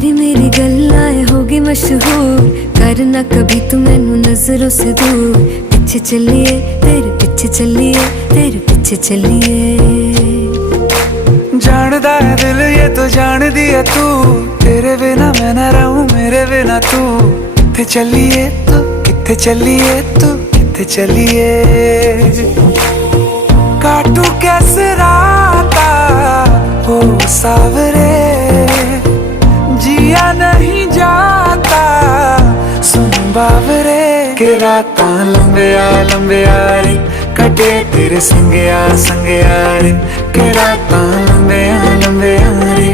तेरी मेरी गल्लाएं होगी मशहूर, करना कभी तू मैनू नजरों से दूर। पीछे चलिए तेरे पीछे चलिए, तेरे पीछे चलिए। जानदा है दिल ये तो जान दिया तू, तेरे बिना मैं ना रहूं मेरे बिना तू। किथे चलिए तू, किथे चलिए तू, किथे चलिए। काटू कैसे राता हो सावरे, जिया नहीं जाता सुन बावरे। के राता लंबिया लंबिया रे, कटे तेरे संगया संगया रे। के राता लंबिया लंबिया